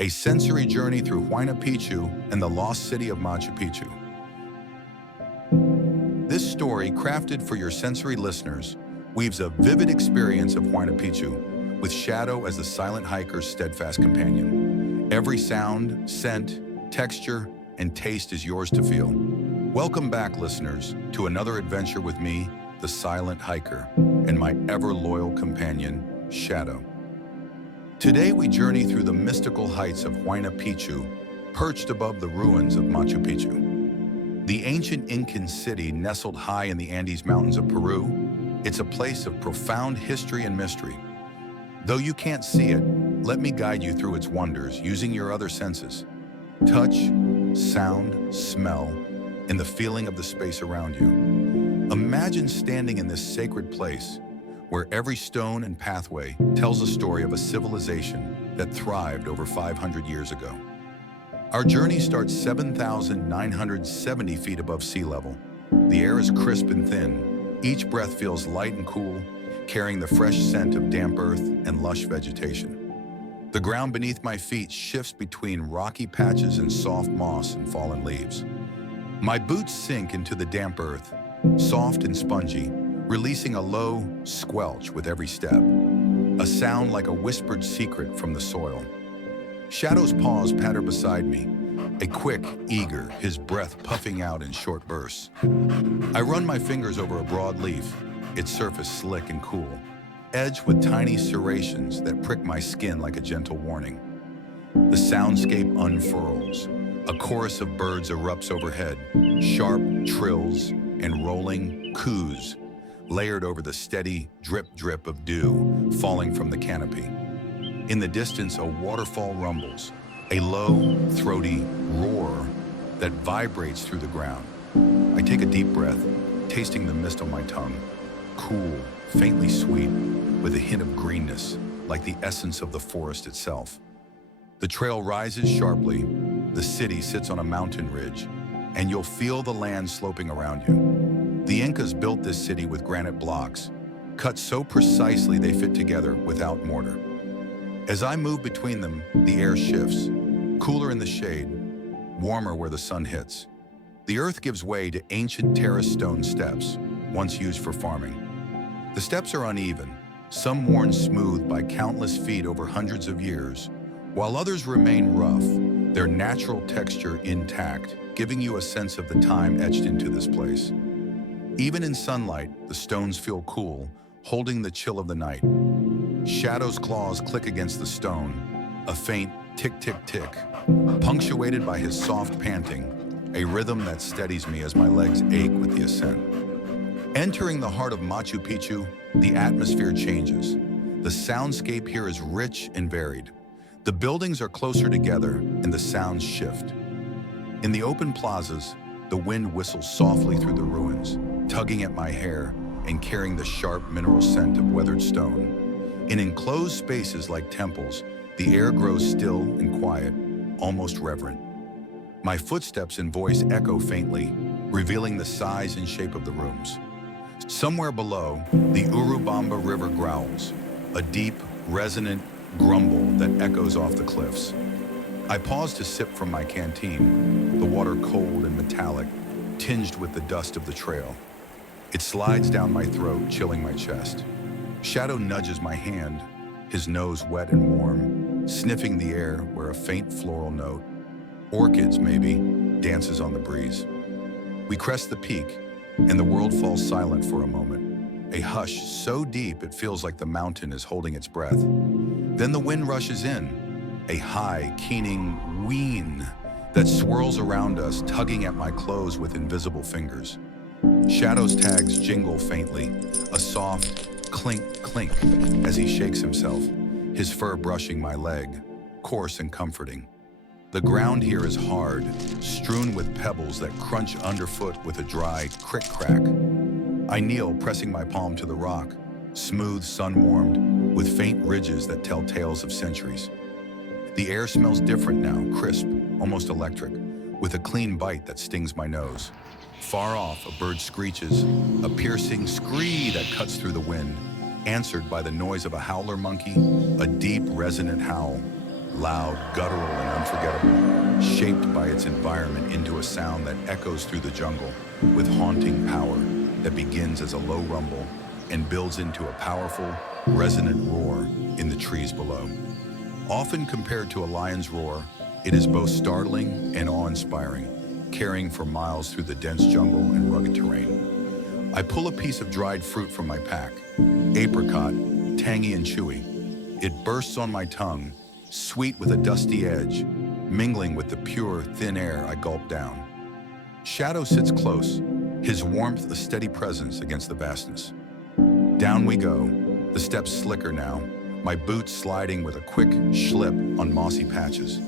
a sensory journey through Huayna Picchu and the lost city of Machu Picchu. This story, crafted for your sensory listeners, weaves a vivid experience of Huayna Picchu, with shadow as the silent hiker's steadfast companion. Every sound, scent, texture, and taste is yours to feel. Welcome back, listeners, to another adventure with me, the silent hiker, and my ever-loyal companion, Shadow. Today we journey through the mystical heights of Huayna Picchu, perched above the ruins of Machu Picchu. The ancient Incan city nestled high in the Andes Mountains of Peru, it's a place of profound history and mystery. Though you can't see it, let me guide you through its wonders using your other senses. Touch, sound, smell, and the feeling of the space around you. Imagine standing in this sacred place, where every stone and pathway tells a story of a civilization that thrived over 500 years ago. Our journey starts 7,970 feet above sea level. The air is crisp and thin. Each breath feels light and cool, carrying the fresh scent of damp earth and lush vegetation. The ground beneath my feet shifts between rocky patches and soft moss and fallen leaves. My boots sink into the damp earth, soft and spongy, releasing a low squelch with every step, a sound like a whispered secret from the soil. Shadow's paws patter beside me, a quick, eager, his breath puffing out in short bursts. I run my fingers over a broad leaf, its surface slick and cool, edged with tiny serrations that prick my skin like a gentle warning. The soundscape unfurls. A chorus of birds erupts overhead, sharp trills and rolling coos, layered over the steady drip-drip of dew falling from the canopy. In the distance, a waterfall rumbles, a low, throaty roar that vibrates through the ground. I take a deep breath, tasting the mist on my tongue, cool, faintly sweet, with a hint of greenness, like the essence of the forest itself. The trail rises sharply, the city sits on a mountain ridge, and you'll feel the land sloping around you. The Incas built this city with granite blocks, cut so precisely they fit together without mortar. As I move between them, the air shifts, cooler in the shade, warmer where the sun hits. The earth gives way to ancient terraced stone steps, once used for farming. The steps are uneven, some worn smooth by countless feet over hundreds of years, while others remain rough, their natural texture intact, giving you a sense of the time etched into this place. Even in sunlight, the stones feel cool, holding the chill of the night. Shadow's claws click against the stone, a faint tick-tick-tick, punctuated by his soft panting, a rhythm that steadies me as my legs ache with the ascent. Entering the heart of Machu Picchu, the atmosphere changes. The soundscape here is rich and varied. The buildings are closer together and the sounds shift. In the open plazas, the wind whistles softly through the ruins, tugging at my hair and carrying the sharp mineral scent of weathered stone. In enclosed spaces like temples, the air grows still and quiet, almost reverent. My footsteps and voice echo faintly, revealing the size and shape of the rooms. Somewhere below, the Urubamba River growls, a deep, resonant grumble that echoes off the cliffs. I pause to sip from my canteen, the water cold and metallic, tinged with the dust of the trail. It slides down my throat, chilling my chest. Shadow nudges my hand, his nose wet and warm, sniffing the air where a faint floral note, orchids maybe, dances on the breeze. We crest the peak, and the world falls silent for a moment, a hush so deep it feels like the mountain is holding its breath. Then the wind rushes in, a high, keening whine that swirls around us, tugging at my clothes with invisible fingers. Shadow's tags jingle faintly, a soft clink, clink, as he shakes himself, his fur brushing my leg, coarse and comforting. The ground here is hard, strewn with pebbles that crunch underfoot with a dry crick-crack. I kneel, pressing my palm to the rock, smooth, sun-warmed, with faint ridges that tell tales of centuries. The air smells different now, crisp, almost electric, with a clean bite that stings my nose. Far off, a bird screeches, a piercing scree that cuts through the wind, answered by the noise of a howler monkey, a deep, resonant howl. loud, guttural, and unforgettable, shaped by its environment into a sound that echoes through the jungle with haunting power that begins as a low rumble and builds into a powerful, resonant roar in the trees below. Often compared to a lion's roar, it is both startling and awe-inspiring, carrying for miles through the dense jungle and rugged terrain. I pull a piece of dried fruit from my pack, apricot, tangy and chewy. It bursts on my tongue, sweet with a dusty edge, mingling with the pure, thin air I gulp down. Shadow sits close, his warmth a steady presence against the vastness. Down we go, the steps slicker now, my boots sliding with a quick schlip on mossy patches.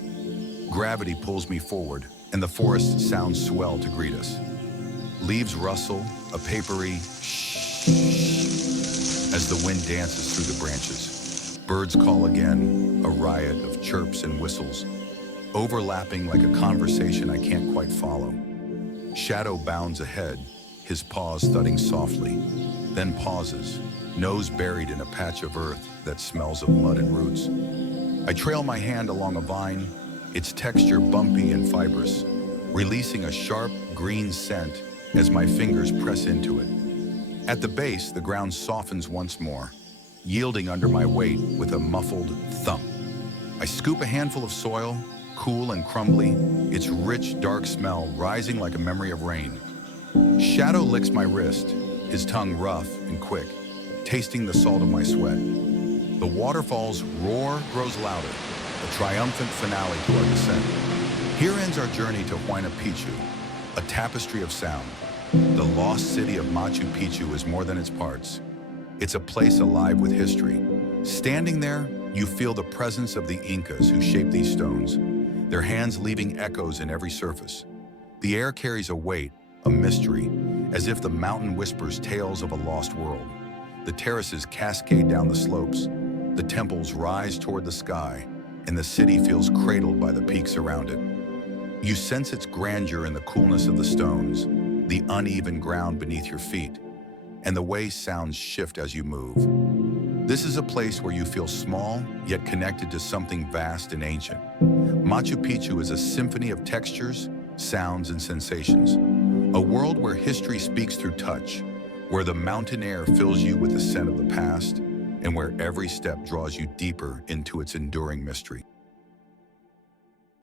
Gravity pulls me forward, and the forest sounds swell to greet us. Leaves rustle, a papery shh as the wind dances through the branches. Birds call again, a riot of chirps and whistles, overlapping like a conversation I can't quite follow. Shadow bounds ahead, his paws thudding softly, then pauses, nose buried in a patch of earth that smells of mud and roots. I trail my hand along a vine, its texture bumpy and fibrous, releasing a sharp, green scent as my fingers press into it. At the base, the ground softens once more, yielding under my weight with a muffled thump. I scoop a handful of soil, cool and crumbly, its rich, dark smell rising like a memory of rain. Shadow licks my wrist, his tongue rough and quick, tasting the salt of my sweat. The waterfall's roar grows louder, a triumphant finale to our descent. Here ends our journey to Huayna Picchu, a tapestry of sound. The lost city of Machu Picchu is more than its parts. It's a place alive with history. Standing there, you feel the presence of the Incas who shaped these stones, their hands leaving echoes in every surface. The air carries a weight, a mystery, as if the mountain whispers tales of a lost world. The terraces cascade down the slopes, the temples rise toward the sky, and the city feels cradled by the peaks around it. You sense its grandeur in the coolness of the stones, the uneven ground beneath your feet, and the way sounds shift as you move. This is a place where you feel small, yet connected to something vast and ancient. Machu Picchu is a symphony of textures, sounds, and sensations. A world where history speaks through touch, where the mountain air fills you with the scent of the past, and where every step draws you deeper into its enduring mystery.